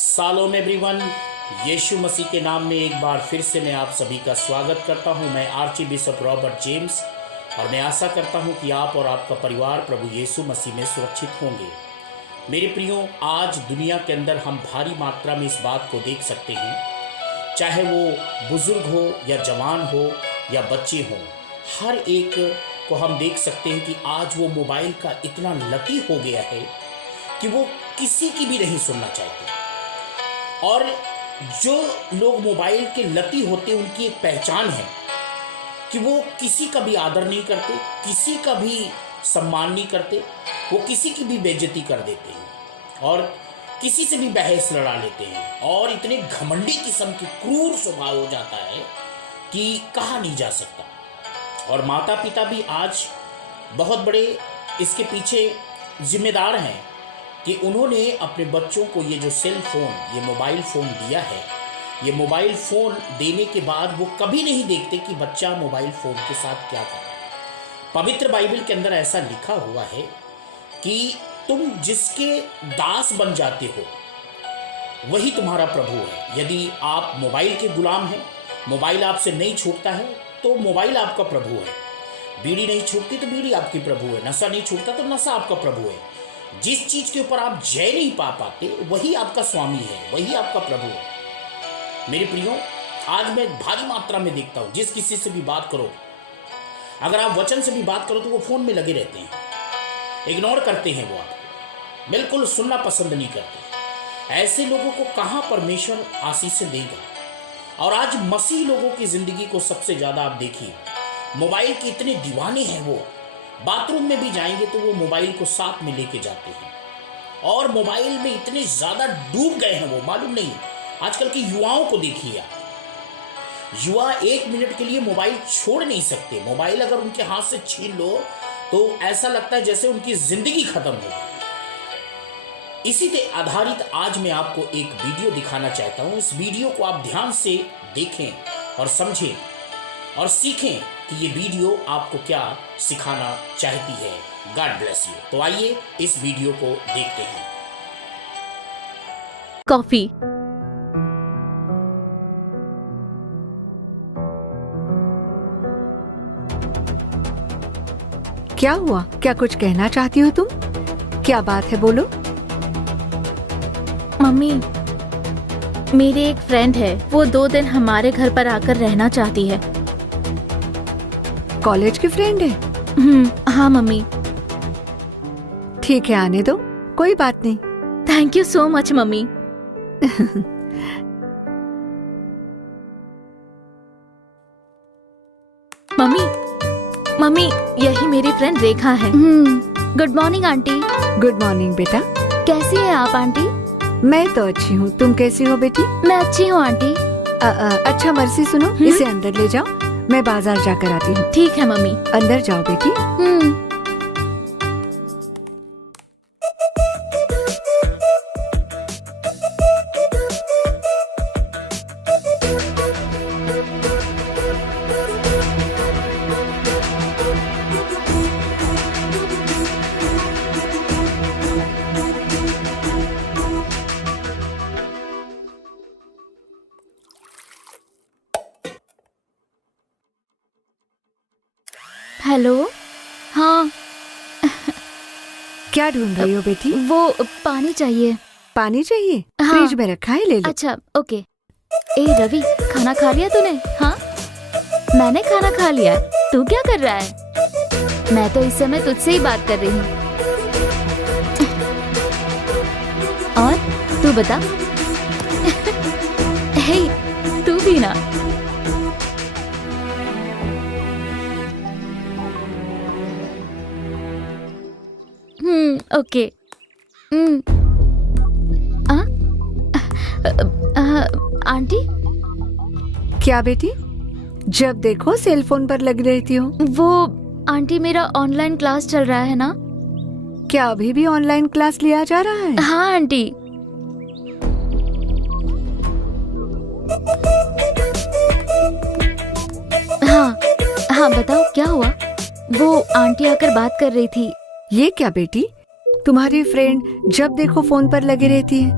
सालोम everyone, यीशु मसीह के नाम में एक बार फिर से मैं आप सभी का स्वागत करता हूं। मैं आर्ची बिशप रॉबर्ट जेम्स और मैं आशा करता हूं कि आप और आपका परिवार प्रभु यीशु मसीह में सुरक्षित होंगे। मेरे प्रियो, आज दुनिया के अंदर हम भारी मात्रा में इस बात को देख सकते हैं, चाहे वो बुजुर्ग हो या जवान हो या बच्चे हों, हर एक को हम देख सकते हैं कि आज वो मोबाइल का इतना लती हो गया है कि वो किसी की भी नहीं सुनना चाहते। और जो लोग मोबाइल के लती होते उनकी एक पहचान है कि वो किसी का भी आदर नहीं करते, किसी का भी सम्मान नहीं करते, वो किसी की भी बेइज्जती कर देते हैं और किसी से भी बहस लड़ा लेते हैं और इतने घमंडी किस्म की क्रूर स्वभाव हो जाता है कि कहा नहीं जा सकता। और माता पिता भी आज बहुत बड़े इसके पीछे जिम्मेदार हैं कि उन्होंने अपने बच्चों को ये जो सेल फोन, ये मोबाइल फ़ोन दिया है। ये मोबाइल फ़ोन देने के बाद वो कभी नहीं देखते कि बच्चा मोबाइल फ़ोन के साथ क्या कर रहा है। पवित्र बाइबल के अंदर ऐसा लिखा हुआ है कि तुम जिसके दास बन जाते हो वही तुम्हारा प्रभु है। यदि आप मोबाइल के गुलाम हैं, मोबाइल आपसे नहीं छूटता है तो मोबाइल आपका प्रभु है। बीड़ी नहीं छूटती तो बीड़ी आपकी प्रभु है। नशा नहीं छूटता तो नशा आपका प्रभु है। जिस चीज के ऊपर आप जय नहीं पा पाते वही आपका स्वामी है, वही आपका प्रभु है। मेरे प्रियो, आज मैं भारी मात्रा में देखता हूं, जिस किसी से भी बात करो, अगर आप वचन से भी बात करो तो वो फोन में लगे रहते हैं, इग्नोर करते हैं, वो आपको बिल्कुल सुनना पसंद नहीं करते। ऐसे लोगों को कहां परमेश्वर आशीष देगा। और आज मसीह लोगों की जिंदगी को सबसे ज्यादा आप देखिए, मोबाइल के इतने दीवाने हैं। वो बाथरूम में भी जाएंगे तो वो मोबाइल को साथ में लेके जाते हैं और मोबाइल में इतने ज्यादा डूब गए हैं वो, मालूम नहीं। आजकल के युवाओं को देखिए आप, युवा एक मिनट के लिए मोबाइल छोड़ नहीं सकते। मोबाइल अगर उनके हाथ से छीन लो तो ऐसा लगता है जैसे उनकी जिंदगी खत्म हो गई। इसी पे आधारित आज मैं आपको एक वीडियो दिखाना चाहता हूं। इस वीडियो को आप ध्यान से देखें और समझें और सीखें कि ये वीडियो आपको क्या सिखाना चाहती है। God bless you. तो आइए इस वीडियो को देखते हैं। कॉफी। क्या हुआ? क्या कुछ कहना चाहती हो तुम? क्या बात है, बोलो। मम्मी, मेरी एक फ्रेंड है, वो 2 दिन हमारे घर पर आकर रहना चाहती है। कॉलेज की फ्रेंड है? हाँ मम्मी। ठीक है, आने दो, कोई बात नहीं। Thank you so much mummy. Mummy, mummy, यही मेरी फ्रेंड रेखा है। Good morning aunty. Good morning बेटा। कैसी है आप आंटी? मैं तो अच्छी हूँ, तुम कैसी हो बेटी? मैं अच्छी हूँ आंटी। अच्छा मर्सी, सुनो, इसे अंदर ले जाओ, मैं बाजार जाकर आती हूँ। ठीक है मम्मी। अंदर जाओ बेटी। हेलो। हाँ। क्या ढूंढ रही हो बेटी? वो पानी चाहिए। पानी चाहिए? हाँ। फ्रिज में रखा है, ले लो। अच्छा, ओके। ए रवि, खाना खा लिया तूने? हाँ, मैंने खाना खा लिया। तू क्या कर रहा है? मैं तो इस समय तुझसे ही बात कर रही हूँ। और तू बता। हे, तू भी ना। ओके। आंटी। क्या बेटी? जब देखो सेल फोन पर लगी रहती हो। वो आंटी, मेरा ऑनलाइन क्लास चल रहा है ना। क्या अभी भी ऑनलाइन क्लास लिया जा रहा है? हाँ आंटी। हाँ बताओ, क्या हुआ? वो आंटी आकर बात कर रही थी। ये क्या बेटी, तुम्हारी फ्रेंड जब देखो फोन पर लगी रहती है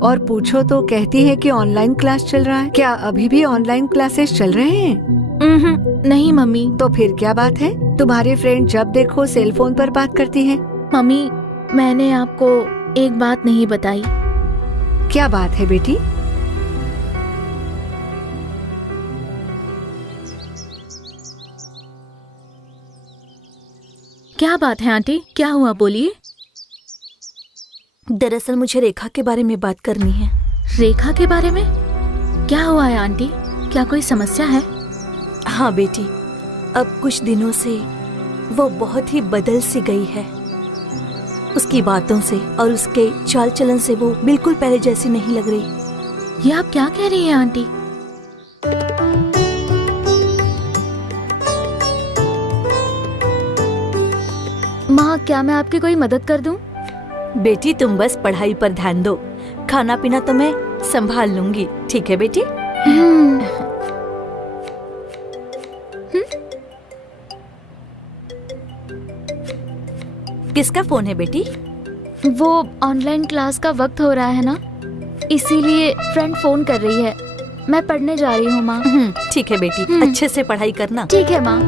और पूछो तो कहती है कि ऑनलाइन क्लास चल रहा है। क्या अभी भी ऑनलाइन क्लासेस चल रहे हैं? नहीं मम्मी। तो फिर क्या बात है? तुम्हारी फ्रेंड जब देखो सेल फोन पर बात करती है। मम्मी, मैंने आपको एक बात नहीं बताई। क्या बात है बेटी? क्या बात है आंटी? क्या हुआ, बोलिए। दरअसल मुझे रेखा के बारे में बात करनी है। रेखा के बारे में? क्या हुआ है आंटी? क्या कोई समस्या है? हाँ बेटी, अब कुछ दिनों से वो बहुत ही बदल सी गई है। उसकी बातों से और उसके चाल चलन से वो बिल्कुल पहले जैसी नहीं लग रही। ये आप क्या कह रही हैं आंटी? माँ, क्या मैं आपकी कोई मदद कर दूं? बेटी तुम बस पढ़ाई पर ध्यान दो, खाना पीना तो मैं संभाल लूंगी, ठीक है बेटी? किसका फोन है बेटी? वो ऑनलाइन क्लास का वक्त हो रहा है ना, इसीलिए फ्रेंड फोन कर रही है। मैं पढ़ने जा रही हूँ माँ। ठीक है बेटी, अच्छे से पढ़ाई करना। ठीक है माँ।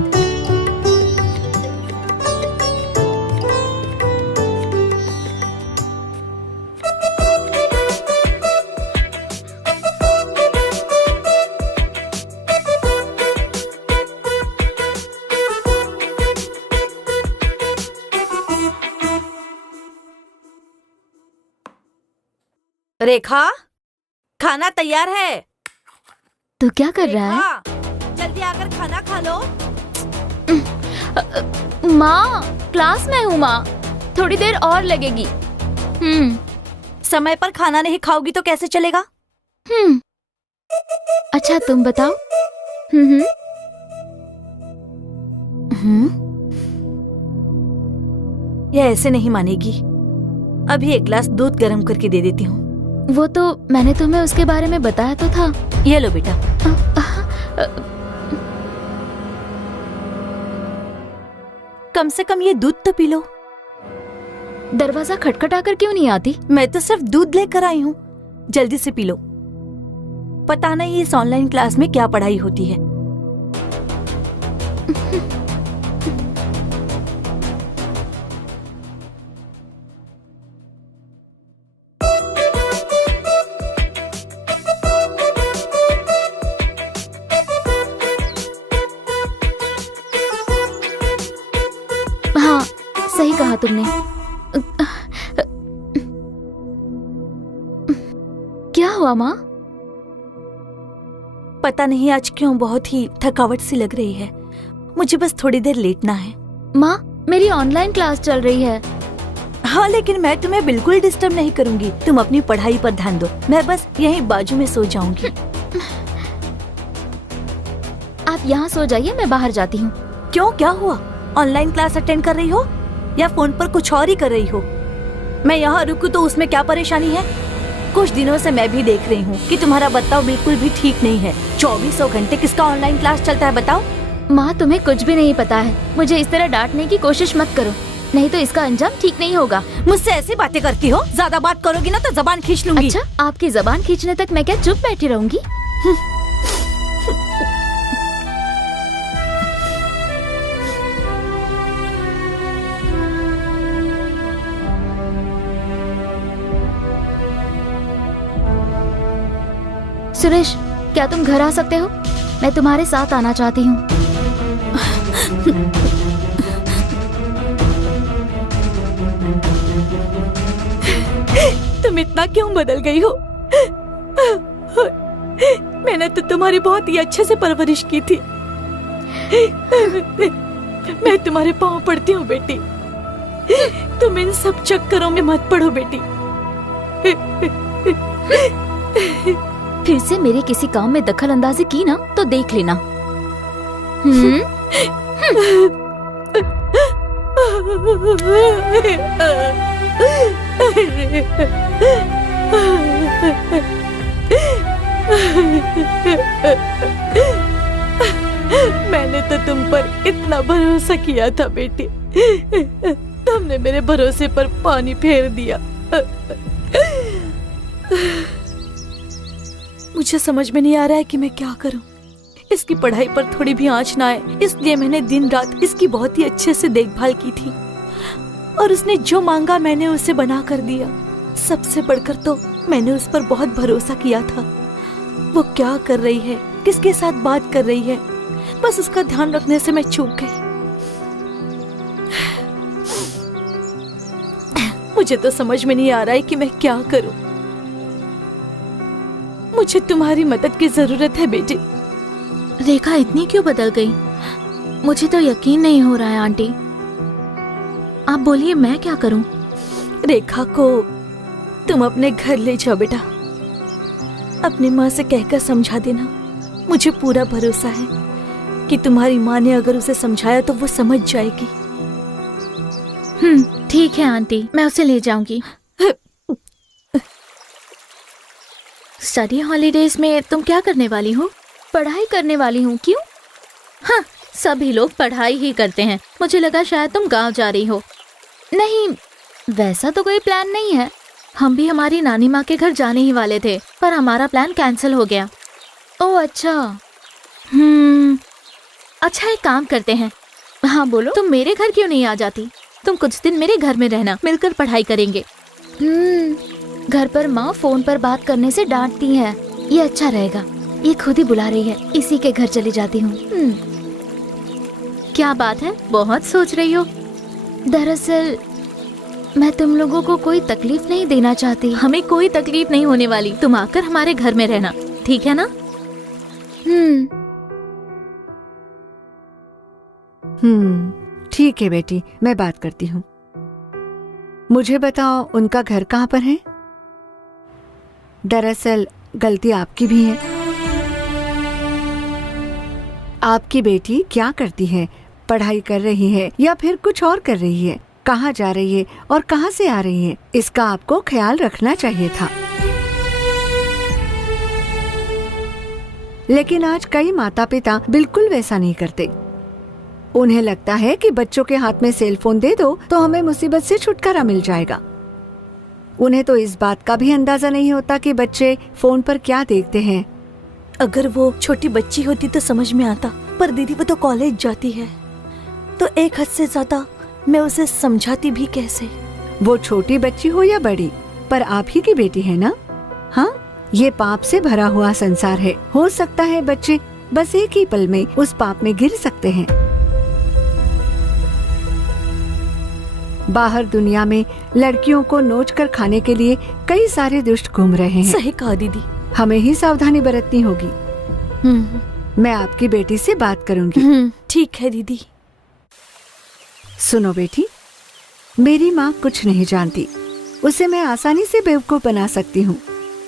रेखा, खाना तैयार है। तू क्या कर रहा है? रेखा, जल्दी आकर खाना खा लो। माँ, क्लास में हूँ माँ, थोड़ी देर और लगेगी। समय पर खाना नहीं खाओगी तो कैसे चलेगा? अच्छा तुम बताओ। यह ऐसे नहीं मानेगी। अभी एक गिलास दूध गर्म करके दे देती हूँ। वो तो मैंने तुम्हें उसके बारे में बताया तो था। ये लो बेटा। कम से कम ये दूध तो पी लो। दरवाजा खटखटा कर क्यों नहीं आती? मैं तो सिर्फ दूध लेकर आई हूँ, जल्दी से पी लो। पता नहीं इस ऑनलाइन क्लास में क्या पढ़ाई होती है। हाँ, सही कहा तुमने। क्या हुआ माँ? पता नहीं आज क्यों बहुत ही थकावट सी लग रही है। मुझे बस थोड़ी देर लेटना है। माँ, मेरी ऑनलाइन क्लास चल रही है। हाँ, लेकिन मैं तुम्हें बिल्कुल डिस्टर्ब नहीं करूंगी। तुम अपनी पढ़ाई पर ध्यान दो, मैं बस यहीं बाजू में सो जाऊंगी। आप यहाँ सो जाइए, मैं बाहर जाती हूँ। क्यों, क्या हुआ? ऑनलाइन क्लास अटेंड कर रही हो या फोन पर कुछ और ही कर रही हो? मैं यहाँ रुकूं तो उसमें क्या परेशानी है? कुछ दिनों से मैं भी देख रही हूँ कि तुम्हारा बर्ताव बिल्कुल भी ठीक नहीं है। 24 घंटे किसका ऑनलाइन क्लास चलता है बताओ? माँ, तुम्हें कुछ भी नहीं पता है। मुझे इस तरह डांटने की कोशिश मत करो, नहीं तो इसका अंजाम ठीक नहीं होगा। मुझसे ऐसी बातें करती हो? ज्यादा बात करोगी ना तो जबान खींच लूंगी। अच्छा, आपकी जबान खींचने तक मैं क्या चुप बैठी रहूंगी? सुरेश, क्या तुम घर आ सकते हो? मैं तुम्हारे साथ आना चाहती हूँ। तुम इतना क्यों बदल गई हो? मैंने तो तुम्हारी बहुत ही अच्छे से परवरिश की थी। मैं तुम्हारे पाँव पड़ती हूँ बेटी। तुम इन सब चक्करों में मत पड़ो बेटी। फिर से मेरे किसी काम में दखल अंदाजी की ना तो देख लेना। मैंने तो तुम पर इतना भरोसा किया था बेटी, तुमने मेरे भरोसे पर पानी फेर दिया। मुझे समझ में नहीं आ रहा है कि मैं क्या करूं। इसकी पढ़ाई पर थोड़ी भी आंच ना आए, इसलिए मैंने दिन रात इसकी बहुत ही अच्छे से देखभाल की थी और उसने जो मांगा मैंने उसे बना कर दिया। सबसे बढ़कर तो मैंने उस पर बहुत भरोसा किया था। वो क्या कर रही है, किसके साथ बात कर रही है, बस उसका ध्यान रखने से मैं चूक गई। मुझे तो समझ में नहीं आ रहा है कि मैं क्या करूं। मुझे तुम्हारी मदद की जरूरत है बेटी। रेखा इतनी क्यों बदल गई? मुझे तो यकीन नहीं हो रहा है आंटी। आप बोलिए, मैं क्या करूं? रेखा को तुम अपने घर ले जाओ बेटा। अपनी माँ से कहकर समझा देना। मुझे पूरा भरोसा है कि तुम्हारी माँ ने अगर उसे समझाया तो वो समझ जाएगी। ठीक है आंटी, मैं उसे ले जाऊंगी। स्टडी हॉलीडेज में तुम क्या करने वाली हो? पढ़ाई करने वाली हूँ। क्यों? हाँ, सभी लोग पढ़ाई ही करते हैं। मुझे लगा शायद तुम गांव जा रही हो। नहीं, वैसा तो कोई प्लान नहीं है। हम भी हमारी नानी माँ के घर जाने ही वाले थे, पर हमारा प्लान कैंसिल हो गया। ओह अच्छा। अच्छा, एक काम करते हैं। हाँ बोलो, तुम मेरे घर क्यों नहीं आ जाती? तुम कुछ दिन मेरे घर में रहना, मिलकर पढ़ाई करेंगे। घर पर माँ फोन पर बात करने से डांटती है। ये अच्छा रहेगा। ये खुद ही बुला रही है, इसी के घर चली जाती हूँ। क्या बात है, बहुत सोच रही हो? दरअसल मैं तुम लोगों को कोई तकलीफ नहीं देना चाहती। हमें कोई तकलीफ नहीं होने वाली। तुम आकर हमारे घर में रहना, ठीक है ना? ठीक है बेटी, मैं बात करती हूँ। मुझे बताओ, उनका घर कहाँ पर है? दरअसल गलती आपकी भी है। आपकी बेटी क्या करती है? पढ़ाई कर रही है या फिर कुछ और कर रही है? कहाँ जा रही है और कहाँ से आ रही है? इसका आपको ख्याल रखना चाहिए था। लेकिन आज कई माता पिता बिल्कुल वैसा नहीं करते। उन्हें लगता है कि बच्चों के हाथ में सेल फोन दे दो तो हमें मुसीबत से छुटकारा मिल जाएगा। उन्हें तो इस बात का भी अंदाजा नहीं होता कि बच्चे फोन पर क्या देखते हैं। अगर वो छोटी बच्ची होती तो समझ में आता, पर दीदी वो तो कॉलेज जाती है, तो एक हद से ज्यादा मैं उसे समझाती भी कैसे? वो छोटी बच्ची हो या बड़ी, पर आप ही की बेटी है ना? हाँ, ये पाप से भरा हुआ संसार है। हो सकता है बच्चे बस एक ही पल में उस पाप में गिर सकते हैं। बाहर दुनिया में लड़कियों को नोच कर खाने के लिए कई सारे दुष्ट घूम रहे हैं। सही कहा दीदी। हमें ही सावधानी बरतनी होगी। मैं आपकी बेटी से बात करूंगी। ठीक है दीदी। सुनो बेटी, मेरी माँ कुछ नहीं जानती। उसे मैं आसानी से बेवकूफ बना सकती हूँ,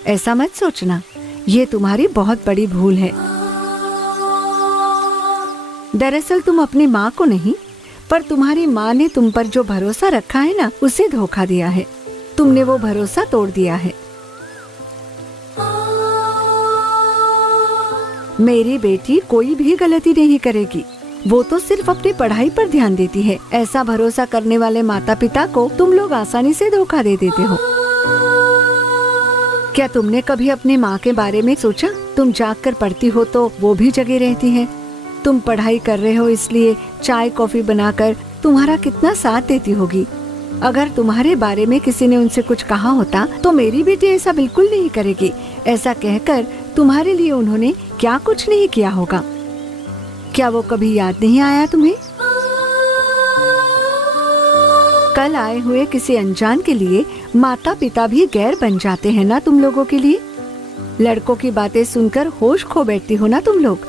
ऐसा मत सोचना। ये तुम्हारी बहुत बड़ी भूल है। दरअसल तुम अपनी माँ को नहीं, पर तुम्हारी माँ ने तुम पर जो भरोसा रखा है ना, उसे धोखा दिया है। तुमने वो भरोसा तोड़ दिया है। मेरी बेटी कोई भी गलती नहीं करेगी। वो तो सिर्फ अपनी पढ़ाई पर ध्यान देती है। ऐसा भरोसा करने वाले माता पिता को तुम लोग आसानी से धोखा दे देते हो। क्या तुमने कभी अपनी माँ के बारे में सोचा? तुम जाग कर पढ़ती हो तो वो भी जगे रहती है। तुम पढ़ाई कर रहे हो इसलिए चाय कॉफी बनाकर तुम्हारा कितना साथ देती होगी। अगर तुम्हारे बारे में किसी ने उनसे कुछ कहा होता तो मेरी बेटी ऐसा बिल्कुल नहीं करेगी। ऐसा कहकर तुम्हारे लिए उन्होंने क्या कुछ नहीं किया होगा। क्या वो कभी याद नहीं आया तुम्हें? कल आए हुए किसी अनजान के लिए माता पिता भी गैर बन जाते हैं ना तुम लोगों के लिए। लड़कों की बातें सुनकर होश खो बैठती हो ना तुम लोग।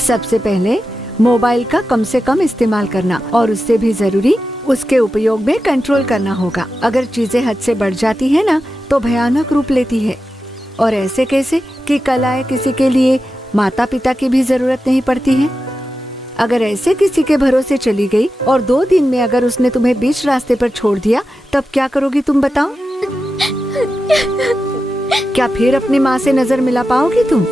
सबसे पहले मोबाइल का कम से कम इस्तेमाल करना, और उससे भी जरूरी उसके उपयोग में कंट्रोल करना होगा। अगर चीजें हद से बढ़ जाती है ना तो भयानक रूप लेती है। और ऐसे कैसे कि कल आए किसी के लिए माता पिता की भी जरूरत नहीं पड़ती है। अगर ऐसे किसी के भरोसे चली गई और 2 दिन में अगर उसने तुम्हें बीच रास्ते पर छोड़ दिया, तब क्या करोगी तुम बताओ? क्या फिर अपनी माँ से नजर मिला पाओगी तुम?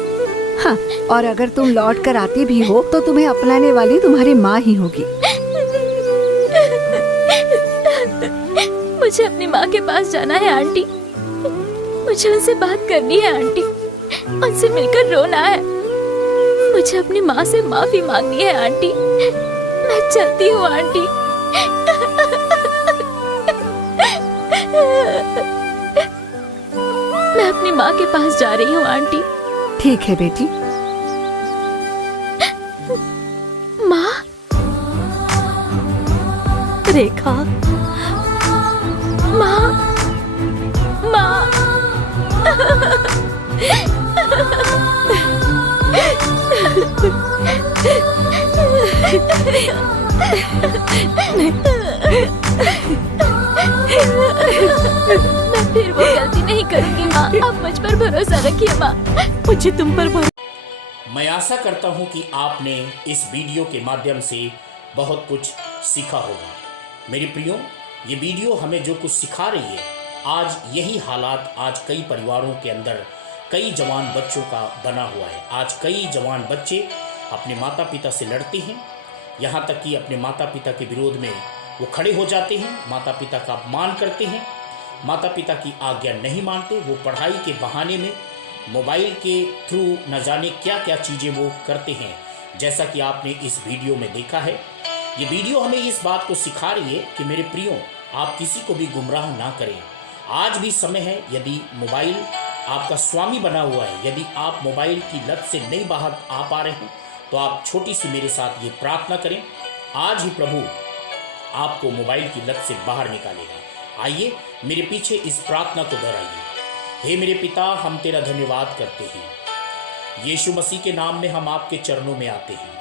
हाँ, और अगर तुम लौट कर आती भी हो तो तुम्हें अपनाने वाली तुम्हारी माँ ही होगी। मुझे अपनी माँ के पास जाना है आंटी। मुझे उनसे बात करनी है आंटी, उनसे मिलकर रोना है। मुझे अपनी माँ से माफी मांगनी है आंटी। मैं चलती हूँ आंटी। मैं अपनी माँ के पास जा रही हूँ आंटी। ठीक है बेटी। माँ। रेखा, माँ, माँ। मैं फिर वो गलती नहीं करूंगी माँ। आप मुझ पर भरोसा रखिए माँ। मुझे तुम पर मैं आशा करता हूं कि आपने इस वीडियो के माध्यम से बहुत कुछ सीखा होगा। मेरे प्रियो, ये वीडियो हमें जो कुछ सिखा रही है, आज यही हालात आज कई परिवारों के अंदर कई जवान बच्चों का बना हुआ है। आज कई जवान बच्चे अपने माता पिता से लड़ते हैं, यहाँ तक कि अपने माता पिता के विरोध में वो खड़े हो जाते हैं, माता पिता का अपमान करते हैं, माता पिता की आज्ञा नहीं मानते। वो पढ़ाई के बहाने में मोबाइल के थ्रू न जाने क्या क्या चीज़ें वो करते हैं, जैसा कि आपने इस वीडियो में देखा है। ये वीडियो हमें इस बात को सिखा रही है कि मेरे प्रियो, आप किसी को भी गुमराह ना करें। आज भी समय है, यदि मोबाइल आपका स्वामी बना हुआ है, यदि आप मोबाइल की लत से नहीं बाहर आ पा रहे हैं, तो आप छोटी सी मेरे साथ ये प्रार्थना करें। आज ही प्रभु आपको मोबाइल की लत से बाहर निकालेगा। आइए मेरे पीछे इस प्रार्थना को दोहराइए। हे मेरे पिता, हम तेरा धन्यवाद करते हैं। यीशु मसीह के नाम में हम आपके चरणों में आते हैं।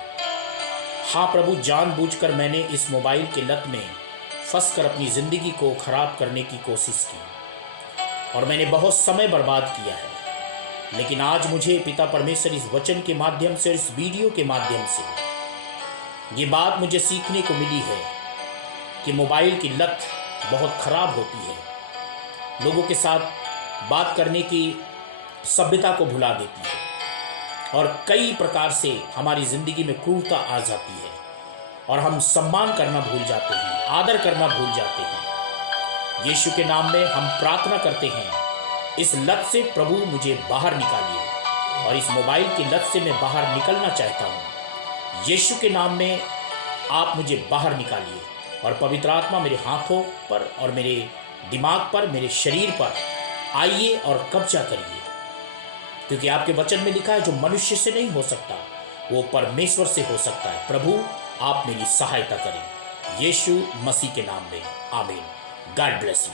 हाँ प्रभु, जानबूझकर मैंने इस मोबाइल के लत में फंसकर अपनी ज़िंदगी को खराब करने की कोशिश की और मैंने बहुत समय बर्बाद किया है। लेकिन आज मुझे पिता परमेश्वर इस वचन के माध्यम से और इस वीडियो के माध्यम से ये बात मुझे सीखने को मिली है कि मोबाइल की लत बहुत खराब होती है, लोगों के साथ बात करने की सभ्यता को भुला देती है और कई प्रकार से हमारी ज़िंदगी में क्रूरता आ जाती है और हम सम्मान करना भूल जाते हैं, आदर करना भूल जाते हैं। यीशु के नाम में हम प्रार्थना करते हैं, इस लत से प्रभु मुझे बाहर निकालिए और इस मोबाइल की लत से मैं बाहर निकलना चाहता हूँ। यीशु के नाम में आप मुझे बाहर निकालिए और पवित्र आत्मा मेरे हाथों पर और मेरे दिमाग पर, मेरे शरीर पर आइए और कब्जा करिए, क्योंकि आपके वचन में लिखा है जो मनुष्य से नहीं हो सकता वो परमेश्वर से हो सकता है। प्रभु आप मेरी सहायता करें, यीशु मसीह के नाम में, आमीन। God bless you.